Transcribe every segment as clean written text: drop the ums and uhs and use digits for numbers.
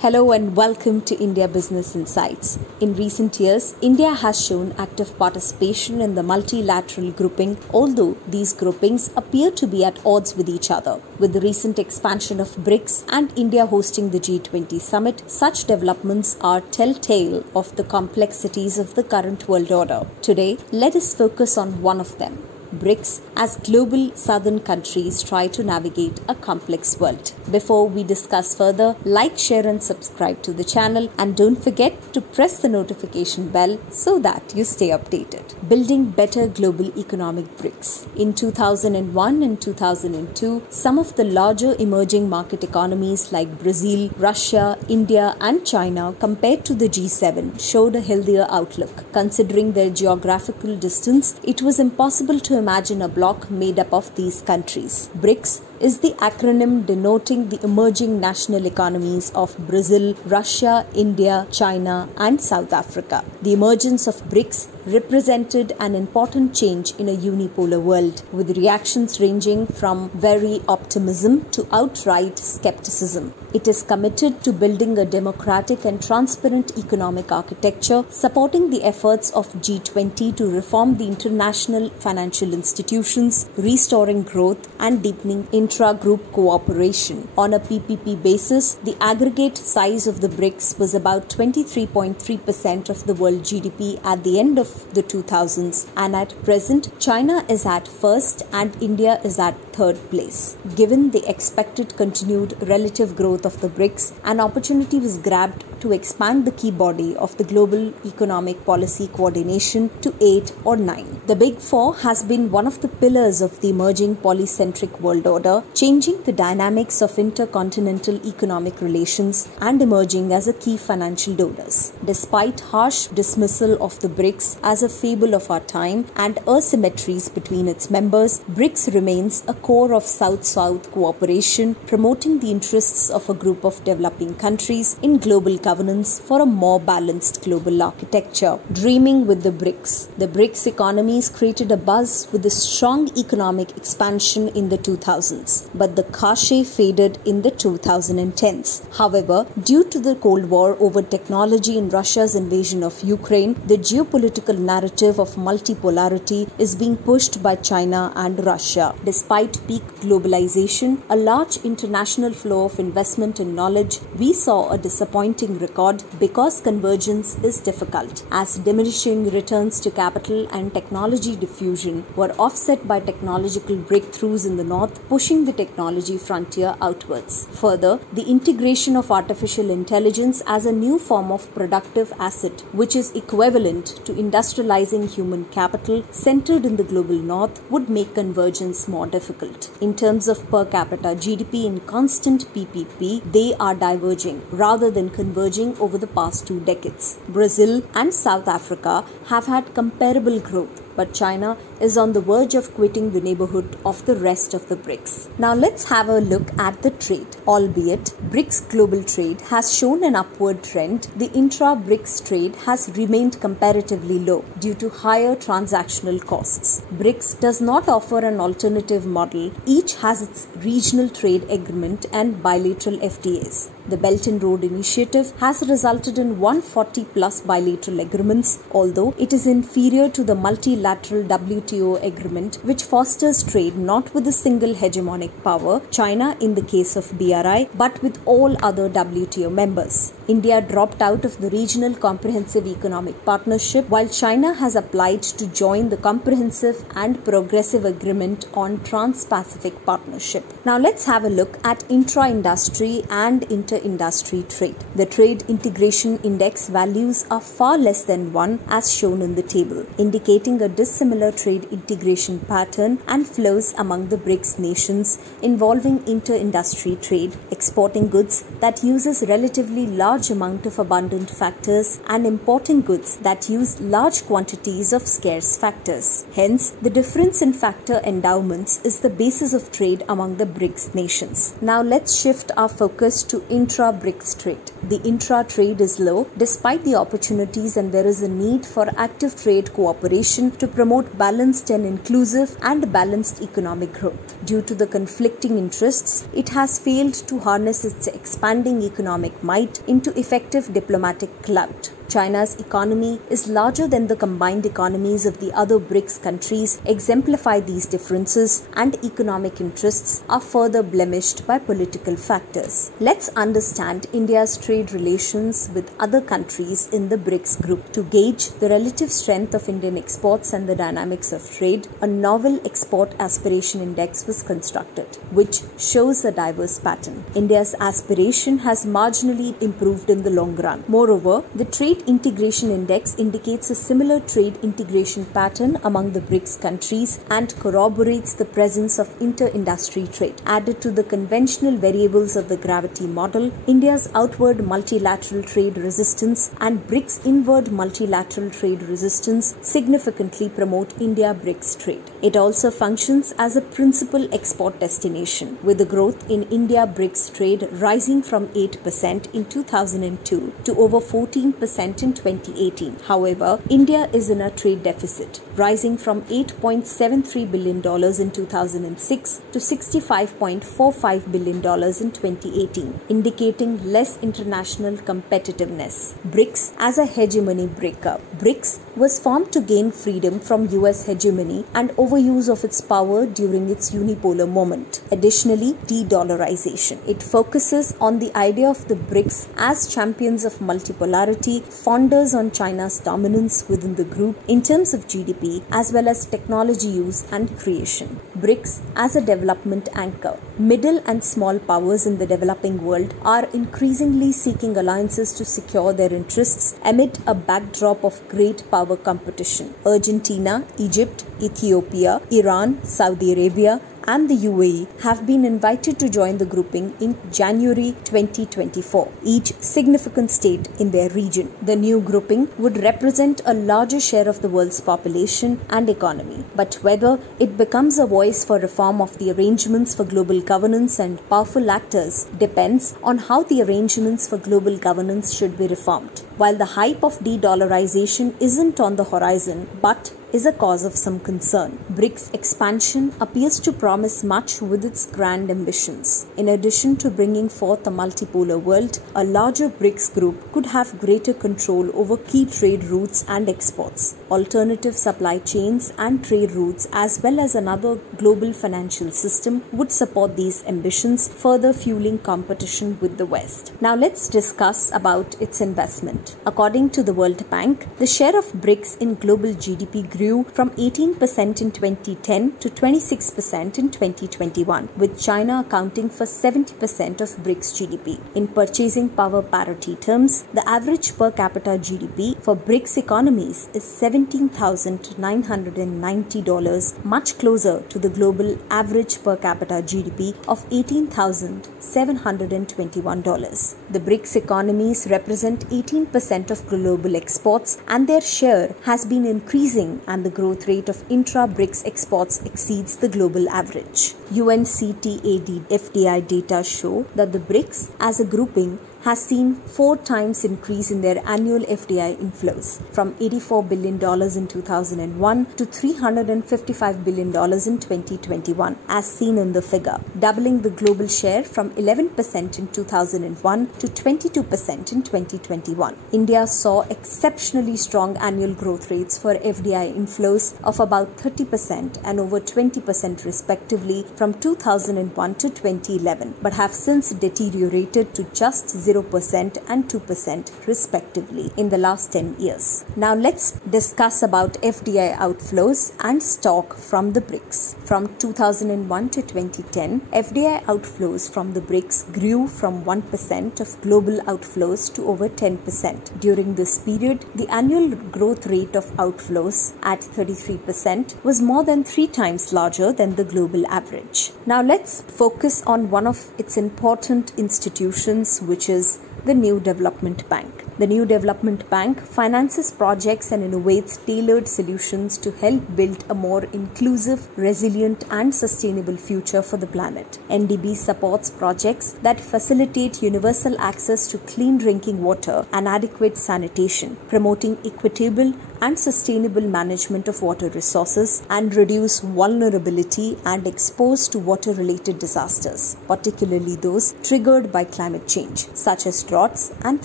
Hello and welcome to India Business Insights. In recent years, India has shown active participation in the multilateral grouping, although these groupings appear to be at odds with each other. With the recent expansion of BRICS and India hosting the G20 summit, such developments are telltale of the complexities of the current world order. Today, let us focus on one of them. BRICS as global southern countries try to navigate a complex world. Before we discuss further, like, share and subscribe to the channel and don't forget to press the notification bell so that you stay updated. Building better global economic BRICS. In 2001 and 2002, some of the larger emerging market economies like Brazil, Russia, India and China compared to the G7 showed a healthier outlook. Considering their geographical distance, it was impossible to imagine a bloc made up of these countries. BRICS is the acronym denoting the emerging national economies of Brazil, Russia, India, China and South Africa. The emergence of BRICS represented an important change in a unipolar world, with reactions ranging from very optimism to outright skepticism. It is committed to building a democratic and transparent economic architecture, supporting the efforts of G20 to reform the international financial institutions, restoring growth and deepening intra-group cooperation. On a PPP basis, the aggregate size of the BRICS was about 23.3% of the world GDP at the end of the 2000s, and at present, China is at first and India is at third place. Given the expected continued relative growth of the BRICS, an opportunity was grabbed to expand the key body of the global economic policy coordination to 8 or 9. The Big Four has been one of the pillars of the emerging polycentric world order, changing the dynamics of intercontinental economic relations and emerging as a key financial donors. Despite harsh dismissal of the BRICS as a fable of our time and asymmetries between its members, BRICS remains a core of South-South cooperation, promoting the interests of a group of developing countries in global governance for a more balanced global architecture. Dreaming with the BRICS. The BRICS economies created a buzz with a strong economic expansion in the 2000s, but the cachet faded in the 2010s. However, due to the Cold War over technology and Russia's invasion of Ukraine, the geopolitical narrative of multipolarity is being pushed by China and Russia. Despite peak globalization, a large international flow of investment and knowledge, we saw a disappointing record because convergence is difficult, as diminishing returns to capital and technology diffusion were offset by technological breakthroughs in the north, pushing the technology frontier outwards. Further, the integration of artificial intelligence as a new form of productive asset, which is equivalent to industrializing human capital centered in the global north, would make convergence more difficult. In terms of per capita GDP in constant PPP, they are diverging rather than converging over the past 2 decades. Brazil and South Africa have had comparable growth, but China is on the verge of quitting the neighborhood of the rest of the BRICS. Now let's have a look at the trade. Albeit BRICS global trade has shown an upward trend, the intra-BRICS trade has remained comparatively low due to higher transactional costs. BRICS does not offer an alternative model. Each has its regional trade agreement and bilateral FTAs. The Belt and Road Initiative has resulted in 140 plus bilateral agreements, although it is inferior to the multilateral WTO agreement, which fosters trade not with a single hegemonic power, China in the case of BRI, but with all other WTO members. India dropped out of the Regional Comprehensive Economic Partnership, while China has applied to join the Comprehensive and Progressive Agreement on Trans-Pacific Partnership. Now let's have a look at intra-industry and inter-industry trade. The Trade Integration Index values are far less than 1 as shown in the table, indicating a dissimilar trade integration pattern and flows among the BRICS nations involving inter-industry trade, exporting goods that uses relatively large amount of abundant factors and importing goods that use large quantities of scarce factors. Hence, the difference in factor endowments is the basis of trade among the BRICS nations. Now let's shift our focus to intra-BRICS trade. The intra-trade is low despite the opportunities, and there is a need for active trade cooperation to to promote balanced and inclusive and balanced economic growth. Due to the conflicting interests, it has failed to harness its expanding economic might into effective diplomatic clout. China's economy is larger than the combined economies of the other BRICS countries, exemplify these differences, and economic interests are further blemished by political factors. Let's understand India's trade relations with other countries in the BRICS group. To gauge the relative strength of Indian exports and the dynamics of trade, a novel export aspiration index was constructed, which shows a diverse pattern. India's aspiration has marginally improved in the long run. Moreover, the Trade Integration Index indicates a similar trade integration pattern among the BRICS countries and corroborates the presence of inter-industry trade. Added to the conventional variables of the gravity model, India's outward multilateral trade resistance and BRICS inward multilateral trade resistance significantly promote India-BRICS trade. It also functions as a principal export destination, with the growth in India-BRICS trade rising from 8% in 2002 to over 14% in 2018. However, India is in a trade deficit, rising from $8.73 billion in 2006 to $65.45 billion in 2018, indicating less international competitiveness. BRICS as a hegemony breaker. BRICS was formed to gain freedom from US hegemony and overuse of its power during its unipolar moment. Additionally, de-dollarization. It focuses on the idea of the BRICS as champions of multipolarity, ponders on China's dominance within the group in terms of GDP as well as technology use and creation. BRICS as a development anchor. Middle and small powers in the developing world are increasingly seeking alliances to secure their interests amid a backdrop of great power competition. Argentina, Egypt, Ethiopia, Iran, Saudi Arabia, and the UAE have been invited to join the grouping in January 2024, each significant state in their region. The new grouping would represent a larger share of the world's population and economy, but whether it becomes a voice for reform of the arrangements for global governance and powerful actors depends on how the arrangements for global governance should be reformed. While the hype of de-dollarization isn't on the horizon, but is a cause of some concern. BRICS expansion appears to promise much with its grand ambitions. In addition to bringing forth a multipolar world, a larger BRICS group could have greater control over key trade routes and exports, alternative supply chains and trade routes, as well as another global financial system would support these ambitions, further fueling competition with the West. Now let's discuss about its investment. According to the World Bank, the share of BRICS in global GDP grew from 18% in 2010 to 26% in 2021, with China accounting for 70% of BRICS GDP. In purchasing power parity terms, the average per capita GDP for BRICS economies is $17,990, much closer to the global average per capita GDP of $18,721. The BRICS economies represent 18% of global exports, and their share has been increasing, and the growth rate of intra-BRICS exports exceeds the global average. UNCTAD FDI data show that the BRICS as a grouping has seen 4 times increase in their annual FDI inflows, from $84 billion in 2001 to $355 billion in 2021, as seen in the figure, doubling the global share from 11% in 2001 to 22% in 2021. India saw exceptionally strong annual growth rates for FDI inflows of about 30% and over 20% respectively from 2001 to 2011, but have since deteriorated to just 0% and 2% respectively in the last 10 years. Now let's discuss about FDI outflows and stock from the BRICS. From 2001 to 2010, FDI outflows from the BRICS grew from 1% of global outflows to over 10%. During this period, the annual growth rate of outflows at 33% was more than 3 times larger than the global average. Now let's focus on one of its important institutions, which is the new development bank. The new development bank finances projects and innovates tailored solutions to help build a more inclusive, resilient and sustainable future for the planet. NDB supports projects that facilitate universal access to clean drinking water and adequate sanitation, promoting equitable and sustainable management of water resources and reduce vulnerability and exposed to water-related disasters, particularly those triggered by climate change, such as droughts and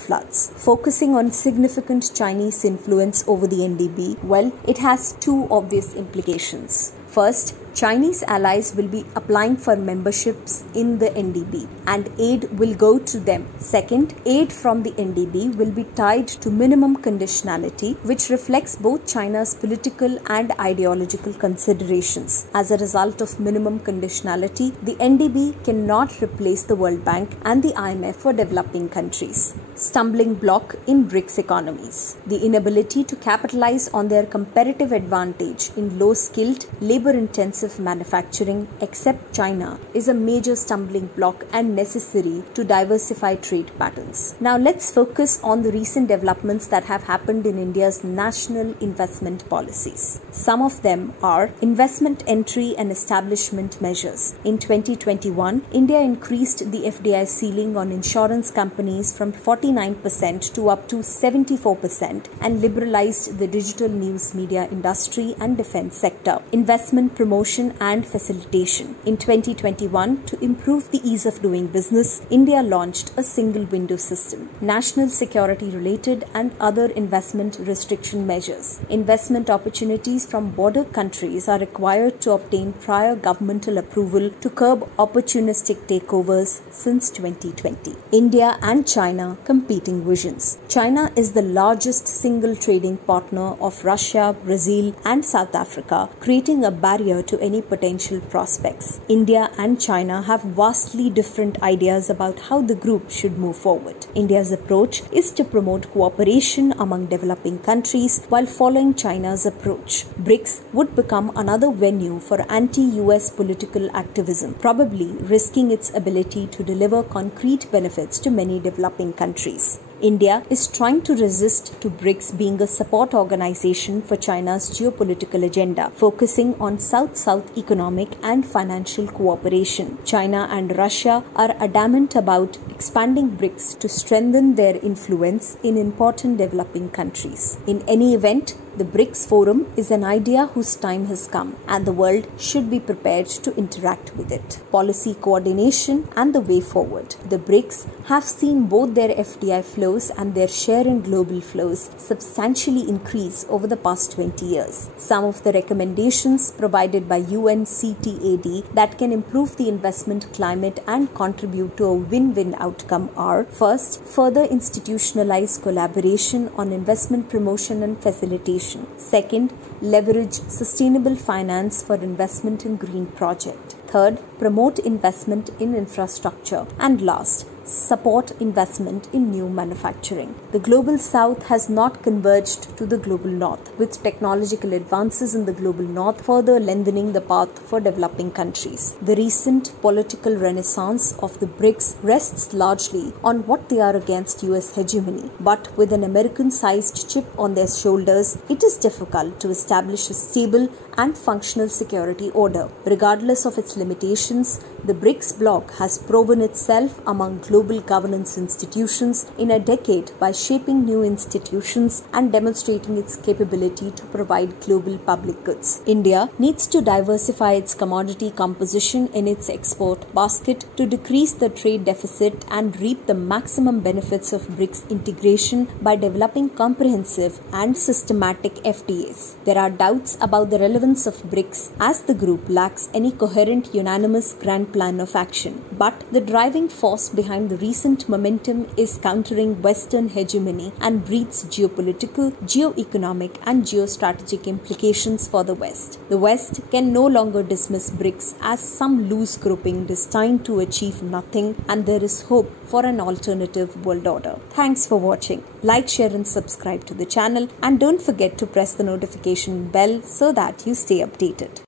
floods. Focusing on significant Chinese influence over the NDB, well, it has two obvious implications. First, Chinese allies will be applying for memberships in the NDB and aid will go to them. Second, aid from the NDB will be tied to minimum conditionality, which reflects both China's political and ideological considerations. As a result of minimum conditionality, the NDB cannot replace the World Bank and the IMF for developing countries. Stumbling block in BRICS economies. The inability to capitalize on their comparative advantage in low-skilled, labor-intensive manufacturing except China is a major stumbling block and necessary to diversify trade patterns. Now let's focus on the recent developments that have happened in India's national investment policies. Some of them are investment entry and establishment measures. In 2021, India increased the FDI ceiling on insurance companies from 49% to up to 74% and liberalized the digital news media industry and defense sector. Investment promotion and facilitation. In 2021, to improve the ease of doing business, India launched a single window system. National security related and other investment restriction measures. Investment opportunities from border countries are required to obtain prior governmental approval to curb opportunistic takeovers since 2020. India and China competing visions. China is the largest single trading partner of Russia, Brazil and South Africa, creating a barrier to any potential prospects. India and China have vastly different ideas about how the group should move forward. India's approach is to promote cooperation among developing countries while following China's approach. BRICS would become another venue for anti-US political activism, probably risking its ability to deliver concrete benefits to many developing countries. India is trying to resist to BRICS being a support organization for China's geopolitical agenda, focusing on South-South economic and financial cooperation. China and Russia are adamant about expanding BRICS to strengthen their influence in important developing countries. In any event, the BRICS Forum is an idea whose time has come and the world should be prepared to interact with it. Policy coordination and the way forward. The BRICS have seen both their FDI flows and their share in global flows substantially increase over the past 20 years. Some of the recommendations provided by UNCTAD that can improve the investment climate and contribute to a win-win outcome are: first, further institutionalize collaboration on investment promotion and facilitation. Second, leverage sustainable finance for investment in green projects. Third, promote investment in infrastructure. And last, support investment in new manufacturing. The global south has not converged to the global north, with technological advances in the global north further lengthening the path for developing countries. The recent political renaissance of the BRICS rests largely on what they are against US hegemony, but with an American-sized chip on their shoulders, it is difficult to establish a stable and functional security order. Regardless of its limitations, the BRICS bloc has proven itself among global governance institutions in a decade by shaping new institutions and demonstrating its capability to provide global public goods. India needs to diversify its commodity composition in its export basket to decrease the trade deficit and reap the maximum benefits of BRICS integration by developing comprehensive and systematic FTAs. There are doubts about the relevance of BRICS as the group lacks any coherent unanimous grand plan of action. But the driving force behind the recent momentum is countering Western hegemony and breeds geopolitical, geoeconomic and geostrategic implications for the West. The West can no longer dismiss BRICS as some loose grouping destined to achieve nothing, and there is hope for an alternative world order. Thanks for watching. Like, share and subscribe to the channel, and don't forget to press the notification bell so that you stay updated.